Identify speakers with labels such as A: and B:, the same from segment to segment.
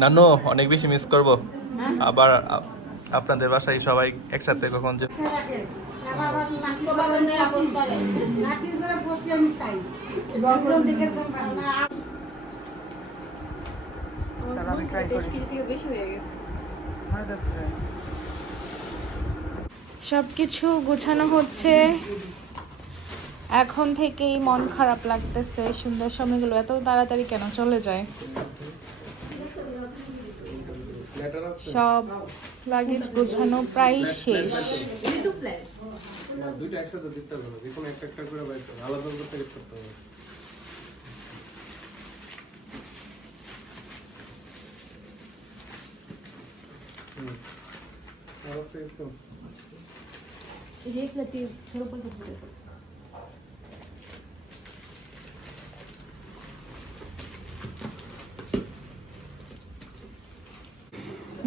A: নানু অনেক বেশি মিস করব। আবার আপনাদের বাসায় সবাই একসাথে কখন যে
B: সব কিছু গুছানো হচ্ছে। এখন থেকেই মন খারাপ লাগতেছে সুন্দর সময়গুলো। এত তাড়াতাড়ি কেন চলে যায়? সব লাগেজ গোছানো প্রায় শেষ।
C: দুইটা একসাথে দিতে হবে না যে কোনো একটা একটা করে বাইর আলাদা করতে হবে। হুম। আর আছে কিছু?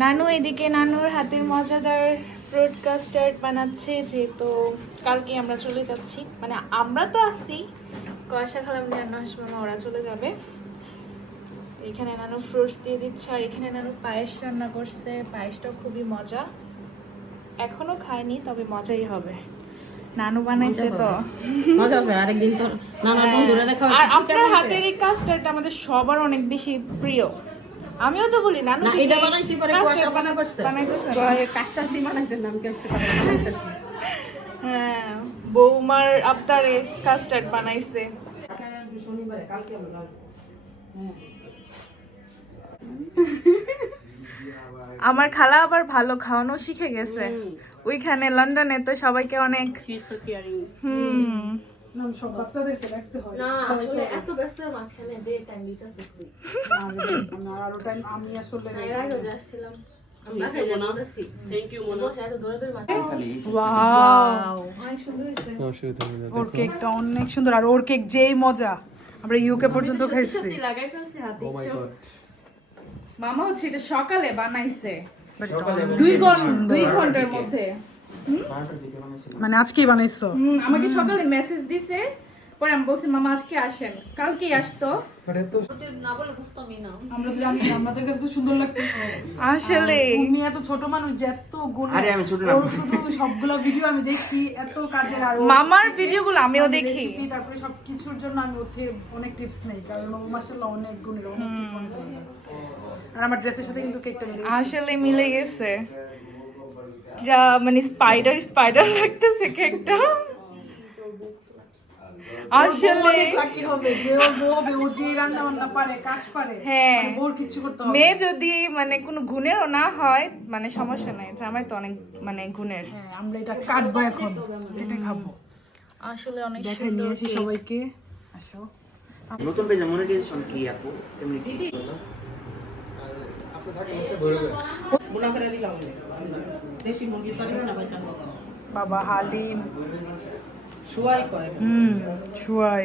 B: নানু এদিকে নানুর হাতের মজাদার ফ্রুট কাস্টার্ড বানাচ্ছে যেহেতু কালকে আমরা চলে যাচ্ছি। মানে আমরা তো আসি কষা খালাম নানু আসমামা ওরা চলে যাবে। এখানে নানু ফ্রুটস দিয়ে দিচ্ছে আর এখানে নানু পায়েস রান্না করছে। পায়েসটাও খুবই মজা। এখনও খাইনি তবে মজাই হবে। নানু বানাইছে তো।
D: মজা হবে আরেকদিন তো নানা বন্ধুরা দেখা
B: আর আপনার হাতের এই কাস্টার্ডটা আমাদের সবার অনেক বেশি প্রিয়। আমিও তো বলি নানু
D: না,
B: দেখি
D: এটা বানাইছি পরে কুয়াশা বানা করছে।
B: বানাইতেছে।
D: কাজটা দিয়ে বানাইছেন নাম কেউ বানাইতেছি।
B: হ্যাঁ বৌমার আবতারে কাস্টার্ড বানাইছে।
D: শনিবারে কালকে আমরা
B: আমার খালা আবার ভালো খাওয়ানো শিখে গেছে। ওইখানে লন্ডনে তো সবাইকে অনেক হুম।
D: নাম সব বাচ্চাদেরকে রাখতে হয়।
E: না আসলে এত ব্যস্ততার মাঝখানে যে টাইম দিতেছিস তুই।
D: না, আরও টাইম আমি আসলে
E: এর আগেও যে আসছিলাম আমি বাসায় যাইতেছি থ্যাংক ইউ বসে এত দৌড়াদৌড়ি মাঝে
B: ওয়াও
E: অনেক সুন্দর হয়েছে।
C: অসুবিধা নেই
D: ওর কেকটা অনেক সুন্দর আর ওর কেক যেই মজা। আমরা ইউকে পর্যন্ত খাইছি
E: সত্যি লাগাই ফেলছি হাতে
C: ও মাই গড
B: মামা হচ্ছে এটা সকালে বানাইছে। দুই ঘণ্টা দুই ঘণ্টার মধ্যে।
D: মানে আজকেই বানাইছো?
B: আমাকে সকালে মেসেজ দিছে। পরে আমি বলছি মামা আজকে আসেন। কালকেই আসতো।
C: আরে তো
E: না বলে বুঝতামই না।
D: আমরা তো জানি না, আমাদের কাছে তো সুন্দর লাগতেছে।
B: আসলে।
D: তুমি এত ছোট মানুষ যে এতগুলো ওর শুধু সবগুলা ভিডিও আমি দেখি এত কাজের আর
B: মামার ভিডিওগুলো আমিও দেখি।
D: তারপরে সব কিছুর জন্য আমি থেকে অনেক টিপস নেই কারণ মাসাল্লাহ অনেক গুণের অনেক টিপস অনেক আর আমার ড্রেসের সাথে কিন্তু কেকটা
B: আসলে মিলে গেছে। যা মানে স্পাইডার স্পাইডার লাগতেছে কেকটা আসলে হ্যাঁ।
D: মানে।
B: মেয়ে যদি মানে কোনো গুণেরও না হয় মানে সমস্যা নাই জামাই তো অনেক মানে গুণের।
D: হ্যাঁ আমরা এটা কাটবো এখন এটা খাব।
B: আসলে অনেক সুন্দর
D: নিয়ে আসি
B: cake।
D: সবাইকে আসো।
F: নতুন পেজে মনিটাইজেশন কি আপু? এমনি কি?
C: আপনি থাকেন সে ধরে যাবে
D: করে দিলাম দেশি মুরগি সরি না বাবা হালিম। শুয়াই কয় হুম শুয়াই।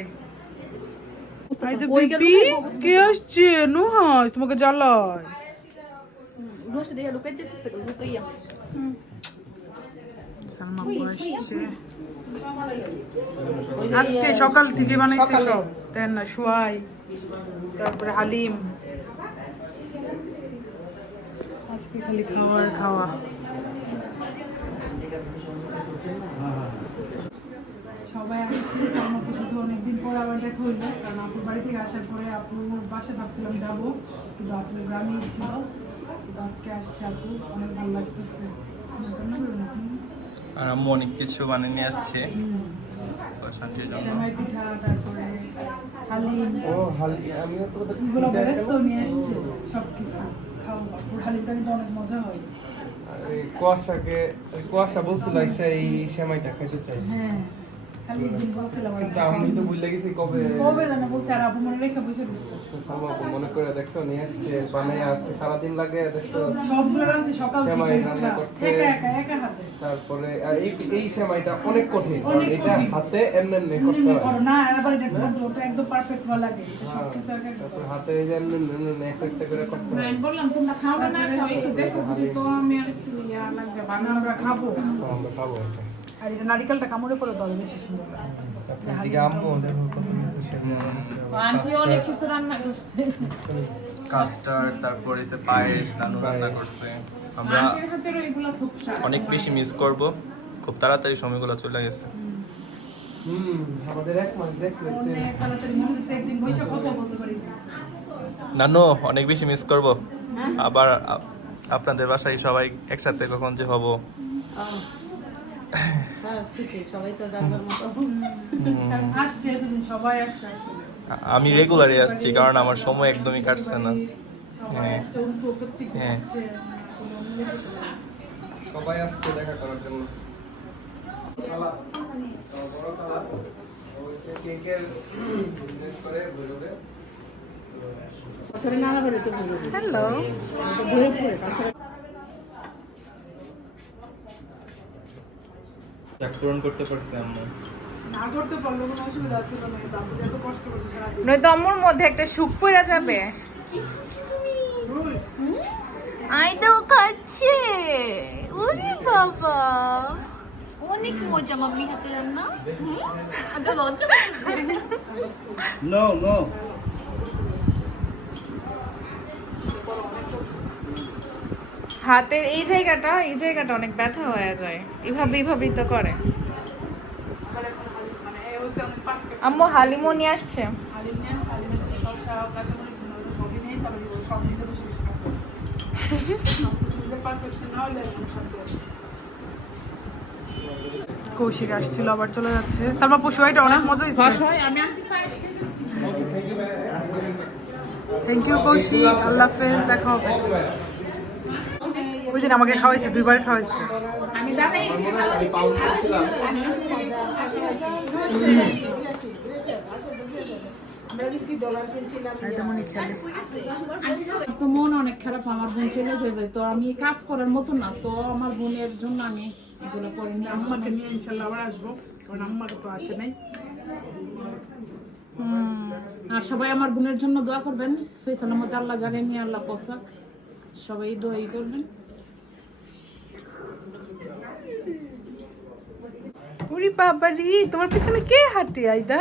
D: আইতে বেবি কে আসছে? নুহাস তোমাকে জ্বালায়।
E: রোজ দিয়ে লুকাই দিতেছে লুকাইয়া।
D: সালমা আসছে আজকে সকাল থেকে বানাইছে সব। দেন না শুয়াই। তারপরে হালিম। আজকে খালি খাওয়ার খাওয়া। সবাই আসছি আমাকে শুধু অনেকদিন পর আবার দেখা হইল কারণ আপুর বাড়ি থেকে আসার পরে আপুর বাসায় ভাবছিলাম যাব কিন্তু আপুর গ্রামেই ছিল কিন্তু আজকে আসছে আপু অনেক ভালো লাগতেছে। আপনি?
A: আর আম্মু অনেক কিছু বানিয়ে নিয়ে আসছে।
D: সেমাই পিঠা তারপরে হালিম।
C: ও হালি আমিও তো
D: এগুলো বেরেস্ত নিয়ে আসছে সব কিছু খাও হালিমটা কিন্তু অনেক মজা হয়।
C: কুয়াশাকে ওই কুয়াশা বলছিল এসে এই সেমাইটা খাইতে চাই।
D: হ্যাঁ। খালি একদিন বলছিলাম
C: কিন্তু আমি তো ভুলে গেছি কবে
D: কবে জানা? বলছে আর আপু মনে রেখে বসে দিচ্ছে
C: সালমা আপু মনে করে দেখছ নিয়ে আসছে বানাই আজকে সারাদিন লাগে দেখছ।
D: সবগুলো রাঁধছে সকাল থেকে
C: রান্না
D: উঠা। একা একা একা হাতে।
C: তারপরে আর এই এই সেমাইটা অনেক কঠিন। এটা হাতে এমনি এমনি করতে হয়।
D: না আবার এটা ঠোঁট একদম পারফেক্ট ভালো লাগে। এটা একা একা করো।
C: তারপরে হাতে এই যে এমনি এমনি এমনি একটা একটা করে করতে হয়।
D: বললাম তোমরা খাও না খাও একটু দেখো যদি তো আমি আর একটু ইয়া লাগবে বানা আমরা খাব।
C: আমরা খাব এটা।
D: আর এটা নারিকেলটা কামড়ে পড়ে তবে বেশি সুন্দর
C: এদিকে
E: আন্টি অনেক কিছু রান্না করছে।
A: কাস্টার্ড তারপর এসে পায়েস নানু রান্না করছে। আমরা
E: আন্টির হাতের ওইগুলো খুব স্বাদ
A: অনেক বেশি মিস করব। খুব তাড়াতাড়ি সময়গুলো চলে গেছে।
C: হুম আমাদের এক মাস দেখতে। দেখতে
D: তাড়াতাড়ি হচ্ছে একদিন বইসা কথা বলতে পারি। না।
A: নানু অনেক বেশি মিস করব। আবার আপনাদের বাসায় সবাই একসাথে কখন যে হব। আমি রেগুলারই আসছি কারণ আমার সময় একদমই কাটছে না। হ্যাঁ। হ্যাঁ।
C: সবাই আসছে দেখা করার জন্য। খালা আমার বড় খালা ও হচ্ছে কেকের বিজনেস করে বেরোবে
D: আসলে নানা বাড়িতে বলে
B: হ্যালো
D: ঘুরে ঘুরে তাছাড়া
A: পূরণ করতে পারছি আম্মু
D: না করতে পারলে কোনো অসুবিধা ছিল না বাবু যে এত কষ্ট করছে সারাদিন।
B: নয়তো আম্মুর মধ্যে একটা সুখ পড়া যাবে। আই তো খাচ্ছে। ওরে বাবা।
G: অনেক মজা মাম্মি হাতে রান্না। হুম? এত লজ্জা
F: নো নো
B: হাতের এই জায়গাটা এই জায়গাটা অনেক ব্যথা হয়ে যায়। এইভাবে এইভাবেই তো করে। আম্মু হালিমও নিয়ে আসছে।
D: কৌশিক আসছিল আবার চলে যাচ্ছে। তারপর পশু এটা অনেক মজা হয়েছে। Thank you Kaushik. আল্লাহ হাফেজ দেখা হবে। ওই দিন আমাকে খাওয়াইছে দুইবার খাওয়াইছে।
E: তো মন অনেক খারাপ আমার বোন চলে যাবে। তো আমি কাজ করার মতো না তো আমার বোনের জন্য আমি এগুলো করিনি
D: আম্মাকে নিয়ে ইনশাল্লাহ আবার আসব কারণ আম্মাকে তো আসে নাই।
E: আর সবাই আমার বোনের জন্য দোয়া করবেন। সেই সালামত আল্লাহ নিয়ে আল্লাহ পোশাক সবাই দোয়াই করবেন।
D: উরি বাবারি তোমার পিছনে কে হাঁটে আইদা?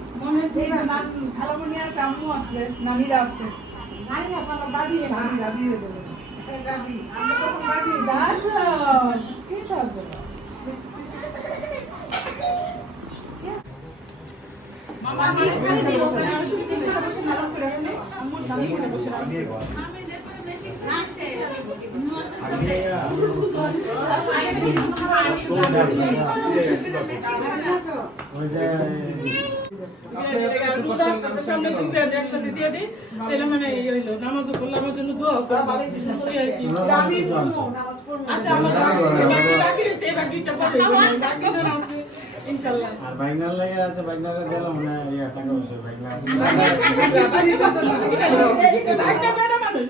C: হ্যাঁ,
D: মানে এই হইল নামাজও পড়লে আমার জন্য দোয়া করব ওই আর কি। আচ্ছা আমার বাকি বাকি রয়েছে এই বাকিটা পরে বাকি জন আছে ইনশাল্লাহ
H: আর বাইকনার লাগে আছে বাইকনারে দিলাম না ইয়া টাকা পয়সা বাইকনার
D: একটা বেড়া মানুষ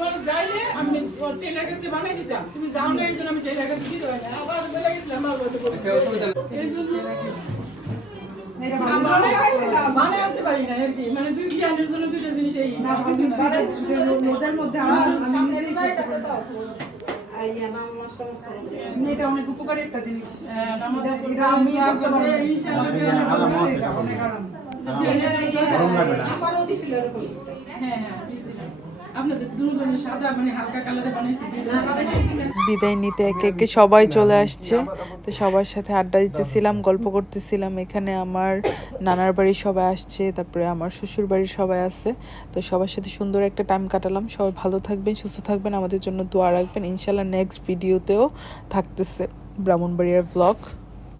D: বেড়া মানুষ এটা তোমার যাইলে আমি টেলার কাছে বানাই দিতাম। তুমি যাও না এই জন্য আমি টেলার কাছে দিতে পারি আবার বলে গেছিলাম আমার বলতে বলে
C: অসুবিধা নেই।
D: এই জন্য বানাই- বানাই আনতে পারি না আর কি। মানে দুই জ্ঞানের জন্য দুইটা জিনিস এই রোজার মধ্যে এটা অনেক উপকারী একটা জিনিস। আমি হ্যাঁ হ্যাঁ
I: বিদায় নিতে একে একে সবাই চলে আসছে। তো সবার সাথে আড্ডা দিতেছিলাম, গল্প করতেছিলাম। এখানে আমার নানার বাড়ির সবাই আসছে, তারপরে আমার শ্বশুর বাড়ির সবাই আছে। তো সবার সাথে সুন্দর একটা টাইম কাটালাম। সবাই ভালো থাকবেন, সুস্থ থাকবেন। আমাদের জন্য দোয়া রাখবেন। ইনশাল্লাহ নেক্সট ভিডিওতেও থাকতেছে ব্রাহ্মণবাড়িয়ার ভ্লগ